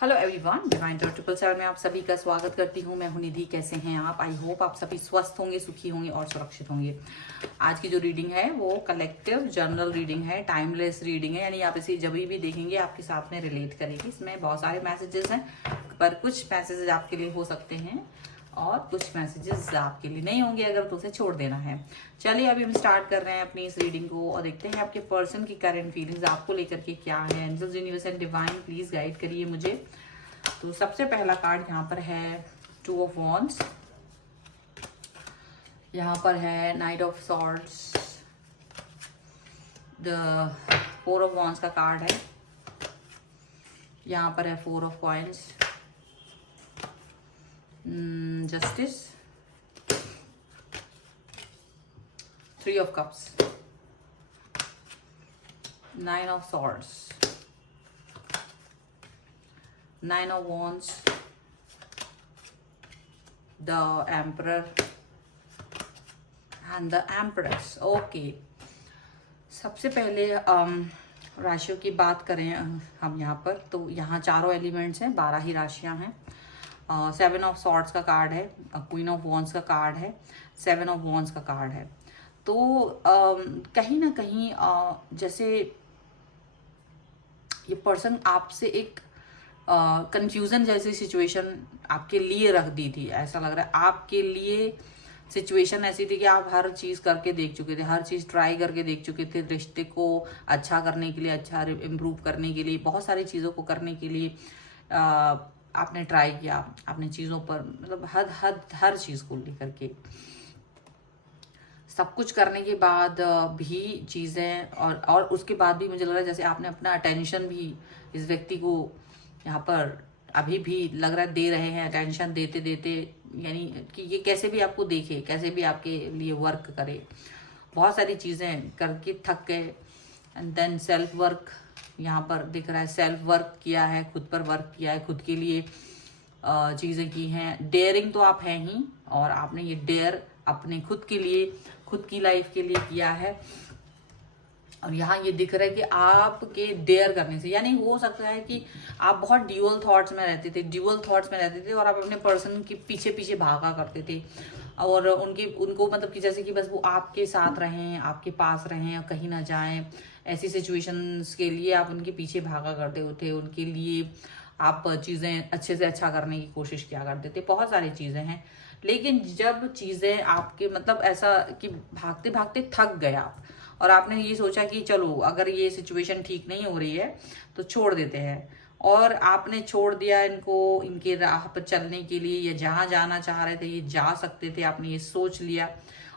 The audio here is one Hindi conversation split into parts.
हेलो एवरीवन, डिवाइन 777 में आप सभी का स्वागत करती हूँ। मैं हूँ निधि। कैसे हैं आप? आई होप आप सभी स्वस्थ होंगे, सुखी होंगे और सुरक्षित होंगे। आज की जो रीडिंग है वो कलेक्टिव जनरल रीडिंग है, टाइमलेस रीडिंग है, यानी आप इसे जब भी देखेंगे आपके साथ में रिलेट करेगी। इसमें बहुत सारे मैसेजेस हैं, पर कुछ मैसेजेस आपके लिए हो सकते हैं और कुछ मैसेजेस आपके लिए नहीं होंगे अगर तो उसे छोड़ देना है। चलिए अभी हम स्टार्ट कर रहे हैं अपनी इस रीडिंग को और देखते हैं आपके पर्सन की करंट फीलिंग्स आपको लेकर के क्या है। Angels, universe and divine please guide करिए मुझे। तो सबसे पहला कार्ड यहाँ पर है 2 ऑफ वॉन्ड्स, यहाँ पर है night of swords, the 4 of wands का कार्ड है, यहाँ पर है 4 of coins, justice, 3 of cups, 9 of swords, 9 of wands, the emperor and the empress. Okay. सबसे पहले राशियों की बात करें हम यहाँ पर, तो यहाँ चारों एलिमेंट्स हैं, 12 ही राशियाँ हैं। 7 ऑफ सॉर्ड्स का कार्ड है, क्वीन ऑफ वॉन्ड्स का कार्ड है, 7 ऑफ वॉन्ड्स का कार्ड है। तो कहीं ना कहीं जैसे ये पर्सन आपसे एक कंफ्यूजन जैसी सिचुएशन आपके लिए रख दी थी। ऐसा लग रहा है आपके लिए सिचुएशन ऐसी थी कि आप हर चीज़ करके देख चुके थे, हर चीज़ ट्राई करके देख चुके थे, रिश्ते को अच्छा करने के लिए, अच्छा इम्प्रूव करने के लिए, बहुत सारी चीज़ों को करने के लिए आपने ट्राई किया। आपने चीज़ों पर मतलब हर चीज़ को लेकर के सब कुछ करने के बाद भी चीज़ें और उसके बाद भी मुझे लग रहा है जैसे आपने अपना अटेंशन भी इस व्यक्ति को यहाँ पर अभी भी लग रहा है दे रहे हैं, अटेंशन देते देते, यानी कि ये कैसे भी आपको देखे, कैसे भी आपके लिए वर्क करे, बहुत सारी चीज़ें करके थक गए। एंड देन सेल्फ वर्क यहाँ पर दिख रहा है, सेल्फ वर्क किया है, खुद पर वर्क किया है, खुद के लिए चीज़ें की हैं। डेयरिंग तो आप हैं ही, और आपने ये डेयर अपने खुद के लिए, खुद की लाइफ के लिए किया है। और यहाँ ये दिख रहा है कि आपके डेयर करने से, यानी हो सकता है कि आप बहुत ड्यूअल थॉट्स में रहते थे, और आप अपने पर्सन के पीछे पीछे भागा करते थे, और उनको मतलब कि जैसे कि बस वो आपके साथ रहें, आपके पास रहें और कहीं ना जाएं, ऐसी सिचुएशंस के लिए आप उनके पीछे भागा करते थे। उनके लिए आप चीज़ें अच्छे से अच्छा करने की कोशिश किया करते थे। बहुत सारी चीज़ें हैं, लेकिन जब चीज़ें आपके मतलब ऐसा कि भागते भागते थक गए आप, और आपने ये सोचा कि चलो अगर ये सिचुएशन ठीक नहीं हो रही है तो छोड़ देते हैं, और आपने छोड़ दिया इनको, इनके राह पर चलने के लिए, या जहाँ जाना चाह रहे थे ये जा सकते थे, आपने ये सोच लिया।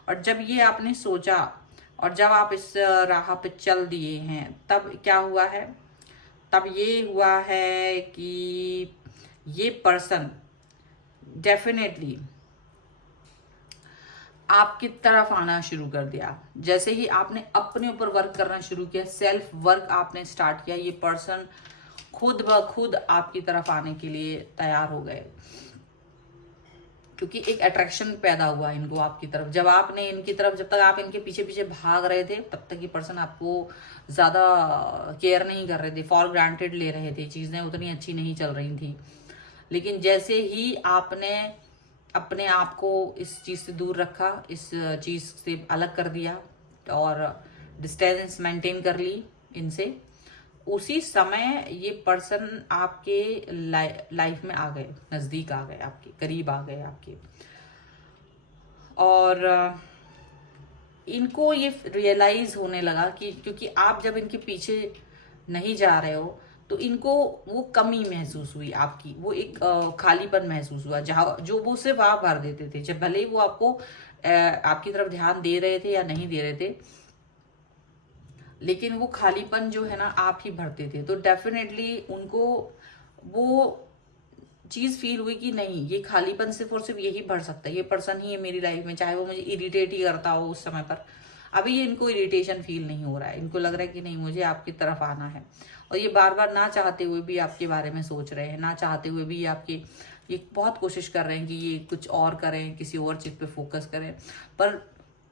और जब ये आपने सोचा और जब आप इस राह पे चल दिए हैं, तब क्या हुआ है? तब ये हुआ है कि ये पर्सन डेफिनेटली आपकी तरफ आना शुरू कर दिया। जैसे ही आपने अपने ऊपर वर्क करना शुरू किया, सेल्फ वर्क आपने स्टार्ट किया, ये पर्सन खुद ब खुद आपकी तरफ आने के लिए तैयार हो गए, क्योंकि एक अट्रैक्शन पैदा हुआ इनको आपकी तरफ। जब आपने इनकी तरफ, जब तक आप इनके पीछे पीछे भाग रहे थे, तब तक ये पर्सन आपको ज़्यादा केयर नहीं कर रहे थे, फॉर ग्रांटेड ले रहे थे, चीज़ें उतनी अच्छी नहीं चल रही थी। लेकिन जैसे ही आपने अपने आप को इस चीज़ से दूर रखा, इस चीज़ से अलग कर दिया और डिस्टेंस मेंटेन कर ली इनसे, उसी समय ये पर्सन आपके लाइफ में आ गए, नज़दीक आ गए, आपके करीब आ गए आपके। और इनको ये रियलाइज होने लगा कि क्योंकि आप जब इनके पीछे नहीं जा रहे हो तो इनको वो कमी महसूस हुई आपकी, वो एक खालीपन महसूस हुआ, जहाँ जो वो सिर्फ आप भर देते थे। जब भले ही वो आपको आपकी तरफ ध्यान दे रहे थे या नहीं दे रहे थे, लेकिन वो खालीपन जो है ना आप ही भरते थे। तो डेफिनेटली उनको वो चीज़ फील हुई कि नहीं, ये खालीपन सिर्फ और सिर्फ यही भर सकता है, ये पर्सन ही है मेरी लाइफ में, चाहे वो मुझे इरिटेट ही करता हो उस समय पर। अभी ये इनको इरिटेशन फील नहीं हो रहा है, इनको लग रहा है कि नहीं, मुझे आपकी तरफ आना है। और ये बार बार ना चाहते हुए भी आपके बारे में सोच रहे हैं, ना चाहते हुए भी आपके ये बहुत कोशिश कर रहे हैं कि ये कुछ और करें, किसी और चीज़ पे फोकस करें, पर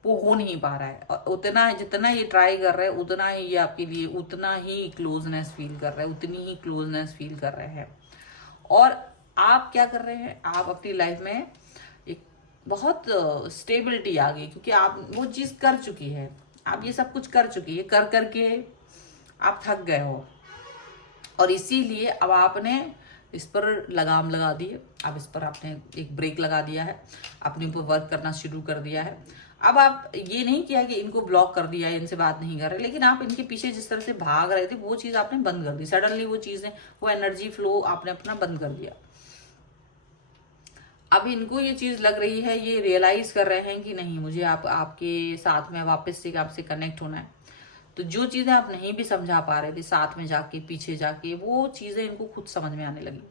वो हो नहीं पा रहा है। और उतना जितना ये ट्राई कर रहे हैं, उतना ही ये आपके लिए उतना ही क्लोजनेस फील कर रहे हैं, उतनी ही क्लोजनेस फील कर रहे हैं। और आप क्या कर रहे हैं, आप अपनी लाइफ में एक बहुत स्टेबिलिटी आ गई, क्योंकि आप वो चीज़ कर चुकी है, आप ये सब कुछ कर चुकी है, कर करके आप थक गए हो, और इसीलिए अब आपने इस पर लगाम लगा दी है। अब इस पर आपने एक ब्रेक लगा दिया है, अपने ऊपर वर्क करना शुरू कर दिया है। अब आप ये नहीं किया कि इनको ब्लॉक कर दिया, इनसे बात नहीं कर रहे, लेकिन आप इनके पीछे जिस तरह से भाग रहे थे वो चीज़ आपने बंद कर दी। सडनली वो चीज़ें, वो एनर्जी फ्लो आपने अपना बंद कर दिया। अब इनको ये चीज़ लग रही है, ये रियलाइज कर रहे हैं कि नहीं, मुझे आपके साथ में वापस से आपसे कनेक्ट होना है। तो जो चीज़ें आप नहीं भी समझा पा रहे थे साथ में जाके, पीछे जाके, वो चीज़ें इनको खुद समझ में आने लगी।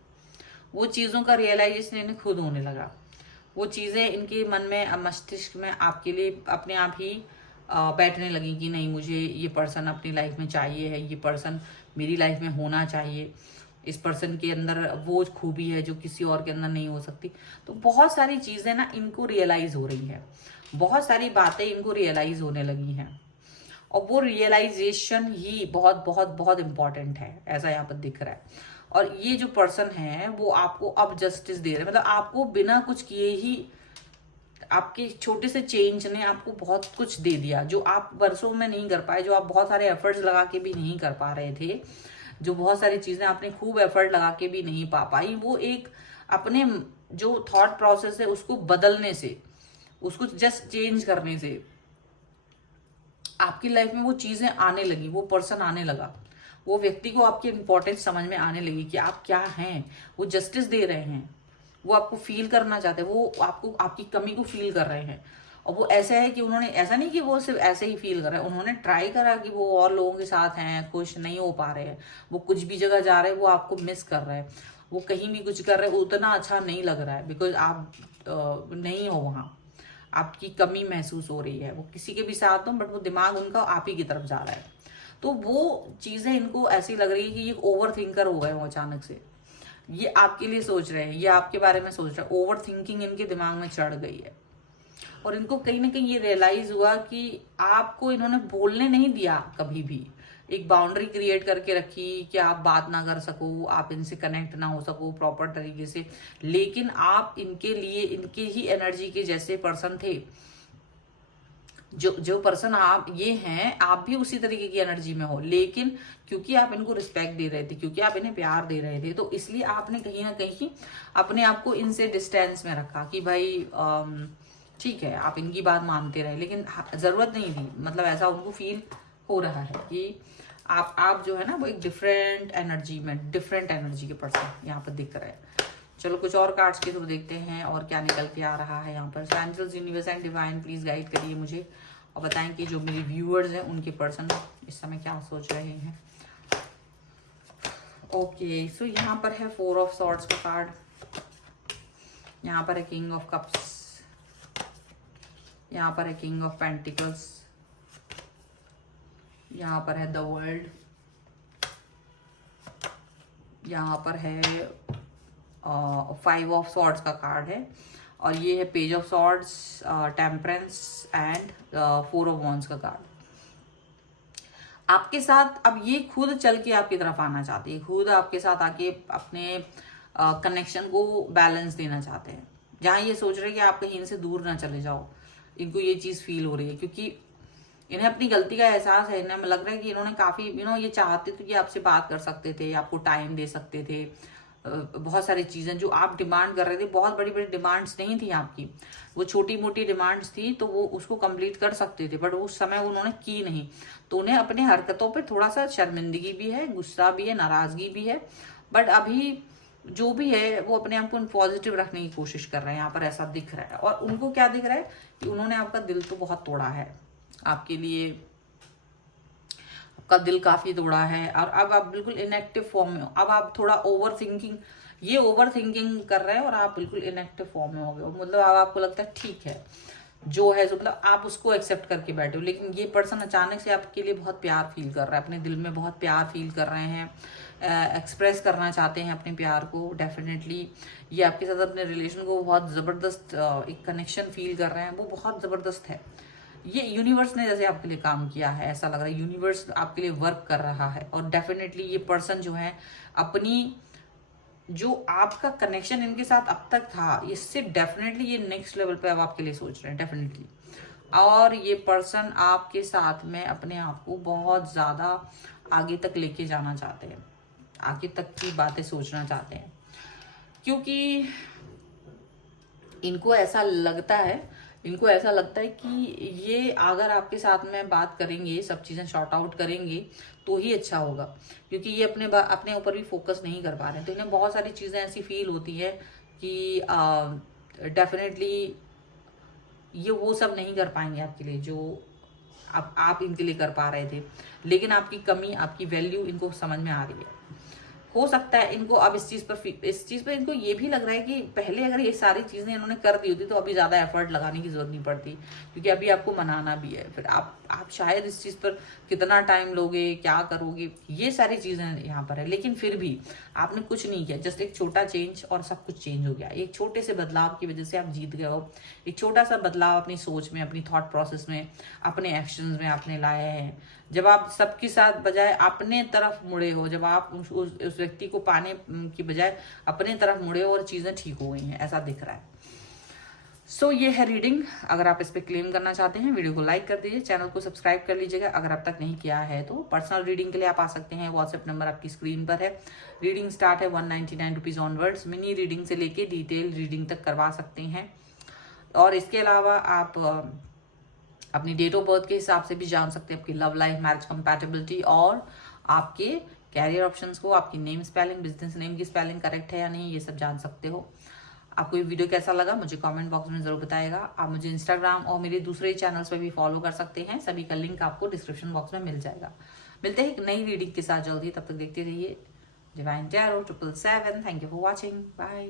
वो चीज़ों का रियलाइजेशन इन्हें खुद होने लगा। वो चीज़ें इनके मन में, मस्तिष्क में आपके लिए अपने आप ही बैठने लगी कि नहीं, मुझे ये पर्सन अपनी लाइफ में चाहिए है, ये पर्सन मेरी लाइफ में होना चाहिए, इस पर्सन के अंदर वो खूबी है जो किसी और के अंदर नहीं हो सकती। तो बहुत सारी चीज़ें ना इनको रियलाइज़ हो रही है, बहुत सारी बातें इनको रियलाइज़ होने लगी हैं, और वो रियलाइजेशन ही बहुत बहुत बहुत इंपॉर्टेंट है, ऐसा यहाँ पर दिख रहा है। और ये जो पर्सन है वो आपको अब जस्टिस दे रहे हैं, मतलब आपको बिना कुछ किए ही, आपके छोटे से चेंज ने आपको बहुत कुछ दे दिया, जो आप वर्षों में नहीं कर पाए, जो आप बहुत सारे एफर्ट्स लगा के भी नहीं कर पा रहे थे, जो बहुत सारी चीजें आपने खूब एफर्ट लगा के भी नहीं पा पाई, वो एक अपने जो थॉट प्रोसेस है उसको बदलने से, उसको जस्ट चेंज करने से आपकी लाइफ में वो चीजें आने लगी, वो पर्सन आने लगा, वो व्यक्ति को आपकी इंपॉर्टेंस समझ में आने लगी कि आप क्या हैं। वो जस्टिस दे रहे हैं, वो आपको फील करना चाहते हैं, वो आपको, आपकी कमी को फील कर रहे हैं। और वो ऐसा है कि उन्होंने, ऐसा नहीं कि वो सिर्फ ऐसे ही फील कर रहे हैं, उन्होंने ट्राई करा कि वो और लोगों के साथ हैं, खुश नहीं हो पा रहे हैं, वो कुछ भी जगह जा रहे हैं वो आपको मिस कर रहे हैं, वो कहीं भी कुछ कर रहे हैं उतना अच्छा नहीं लग रहा है, बिकॉज आप नहीं हो वहाँ, आपकी कमी महसूस हो रही है। वो किसी के भी साथ हो, बट वो दिमाग उनका आप ही की तरफ जा रहा है। तो वो चीज़ें इनको ऐसी लग रही है कि ये ओवर थिंकर हो गए हो अचानक से, ये आपके लिए सोच रहे हैं, ये आपके बारे में सोच रहे हैं, ओवर थिंकिंग इनके दिमाग में चढ़ गई है। और इनको कहीं ना कहीं ये रियलाइज हुआ कि आपको इन्होंने बोलने नहीं दिया कभी भी, एक बाउंड्री क्रिएट करके रखी कि आप बात ना कर सको, आप इनसे कनेक्ट ना हो सको प्रॉपर तरीके से, लेकिन आप इनके लिए, इनके ही एनर्जी के जैसे पर्सन थे। जो पर्सन आप ये हैं, आप भी उसी तरीके की एनर्जी में हो, लेकिन क्योंकि आप इनको रिस्पेक्ट दे रहे थे, क्योंकि आप इन्हें प्यार दे रहे थे, तो इसलिए आपने कहीं ना कहीं अपने आप को इनसे डिस्टेंस में रखा कि भाई ठीक है, आप इनकी बात मानते रहे, लेकिन जरूरत नहीं थी। मतलब ऐसा उनको फील हो रहा है कि आप जो है ना वो एक डिफरेंट एनर्जी में, डिफरेंट एनर्जी के पर्सन यहाँ पर दिख रहे हैं। चलो कुछ और कार्ड्स के थ्रू देखते हैं और क्या निकल के आ रहा है यहाँ पर। Angels, universe and divine please guide करिए मुझे और बताएं कि जो मेरे व्यूअर्स हैं उनके पर्सन इस समय क्या सोच रहे हैं। ओके, सो यहाँ पर है 4 ऑफ सॉर्ड्स का कार्ड, यहाँ पर है किंग ऑफ कप्स, यहाँ पर है किंग ऑफ पेंटिकल्स, यहाँ पर है द वर्ल्ड, यहाँ पर है 5 ऑफ सॉर्ड्स का कार्ड है, और ये है page of swords, temperance and 4 of wands का कार्ड। आपके साथ अब ये खुद चल के आपकी तरफ आना चाहते हैं, खुद आपके साथ आके अपने कनेक्शन को बैलेंस देना चाहते हैं। जहाँ ये सोच रहे हैं कि आप कहीं इनसे दूर ना चले जाओ, इनको ये चीज़ फील हो रही है, क्योंकि इन्हें अपनी गलती का एहसास है। इन्हें लग रहा है कि इन्होंने काफ़ी ये चाहते थे कि आपसे बात कर सकते थे, आपको टाइम दे सकते थे, बहुत सारी चीज़ें जो आप डिमांड कर रहे थे, बहुत बड़ी बड़ी डिमांड्स नहीं थी आपकी, वो छोटी मोटी डिमांड्स थी, तो वो उसको कंप्लीट कर सकते थे, बट उस समय उन्होंने की नहीं। तो उन्हें अपनी हरकतों पे थोड़ा सा शर्मिंदगी भी है, गुस्सा भी है, नाराज़गी भी है, बट अभी जो भी है वो अपने आप को पॉजिटिव रखने की कोशिश कर रहे हैं, यहाँ पर ऐसा दिख रहा है। और उनको क्या दिख रहा है कि उन्होंने आपका दिल तो बहुत तोड़ा है, आपके लिए आपका दिल काफ़ी तोड़ा है, और अब आप बिल्कुल इनएक्टिव फॉर्म में हो। अब आप थोड़ा ओवर थिंकिंग, ये ओवर थिंकिंग कर रहे हैं और आप बिल्कुल इनएक्टिव फॉर्म में हो गए हो। मतलब अब आपको लगता है ठीक है जो है, जो मतलब आप उसको एक्सेप्ट करके बैठे हो, लेकिन ये पर्सन अचानक से आपके लिए बहुत प्यार फील कर रहा है, अपने दिल में बहुत प्यार फील कर रहे हैं, एक्सप्रेस करना चाहते हैं अपने प्यार को। डेफिनेटली ये आपके साथ अपने रिलेशन को बहुत ज़बरदस्त एक कनेक्शन फील कर रहे हैं, वो बहुत ज़बरदस्त है। ये यूनिवर्स ने जैसे आपके लिए काम किया है, ऐसा लग रहा है यूनिवर्स आपके लिए वर्क कर रहा है। और डेफिनेटली ये पर्सन जो है अपनी जो आपका कनेक्शन इनके साथ अब तक था, इससे डेफिनेटली ये नेक्स्ट लेवल पे अब आपके लिए सोच रहे हैं डेफिनेटली। और ये पर्सन आपके साथ में अपने आप को बहुत ज़्यादा आगे तक लेके जाना चाहते हैं, आगे तक की बातें सोचना चाहते हैं, क्योंकि इनको ऐसा लगता है कि ये अगर आपके साथ में बात करेंगे, सब चीज़ें शॉर्ट आउट करेंगे तो ही अच्छा होगा, क्योंकि ये अपने ऊपर भी फोकस नहीं कर पा रहे हैं। तो इन्हें बहुत सारी चीज़ें ऐसी फील होती है कि डेफिनेटली ये वो सब नहीं कर पाएंगे आपके लिए जो आप इनके लिए कर पा रहे थे। लेकिन आपकी कमी, आपकी वैल्यू इनको समझ में आ रही है। हो सकता है इनको अब इस चीज़ पर इनको ये भी लग रहा है कि पहले अगर ये सारी चीज़ें इन्होंने कर दी होती तो अभी ज़्यादा एफर्ट लगाने की जरूरत नहीं पड़ती, क्योंकि अभी आपको मनाना भी है। फिर आप शायद इस चीज़ पर कितना टाइम लोगे, क्या करोगे, ये सारी चीज़ें यहाँ पर है। लेकिन फिर भी आपने कुछ नहीं किया, जस्ट एक छोटा चेंज और सब कुछ चेंज हो गया। एक छोटे से बदलाव की वजह से आप जीत गए हो। एक छोटा सा बदलाव अपनी सोच में, अपनी थॉट प्रोसेस में, अपने एक्शंस में आपने लाए हैं। जब आप सबके साथ बजाय अपने तरफ मुड़े हो, जब आप उस व्यक्ति को पाने की बजाय अपने तरफ मुड़े हो और चीज़ें ठीक हो गई हैं, ऐसा दिख रहा है। सो ये है रीडिंग। अगर आप इस पर क्लेम करना चाहते हैं, वीडियो को लाइक कर दीजिए, चैनल को सब्सक्राइब कर लीजिएगा अगर अब तक नहीं किया है तो। पर्सनल रीडिंग के लिए आप आ सकते हैं, व्हाट्सएप नंबर आपकी स्क्रीन पर है। रीडिंग स्टार्ट है 199 रुपीज़ ऑनवर्ड्स। मिनी रीडिंग से लेके डिटेल रीडिंग तक करवा सकते हैं। और इसके अलावा आप अपनी डेट ऑफ बर्थ के हिसाब से भी जान सकते हैं आपकी लव लाइफ, मैरिज कंपैटिबिलिटी और आपके कैरियर ऑप्शंस को, आपकी नेम स्पेलिंग, बिजनेस नेम की स्पेलिंग करेक्ट है या नहीं, ये सब जान सकते हो। आपको ये वीडियो कैसा लगा मुझे कमेंट बॉक्स में जरूर बताएगा। आप मुझे इंस्टाग्राम और मेरे दूसरे चैनल्स पे भी फॉलो कर सकते हैं, सभी का लिंक आपको डिस्क्रिप्शन बॉक्स में मिल जाएगा। मिलते हैं एक नई रीडिंग के साथ जल्दी, तब तक देखते रहिए divine tarot 777। Thank you for watching, bye.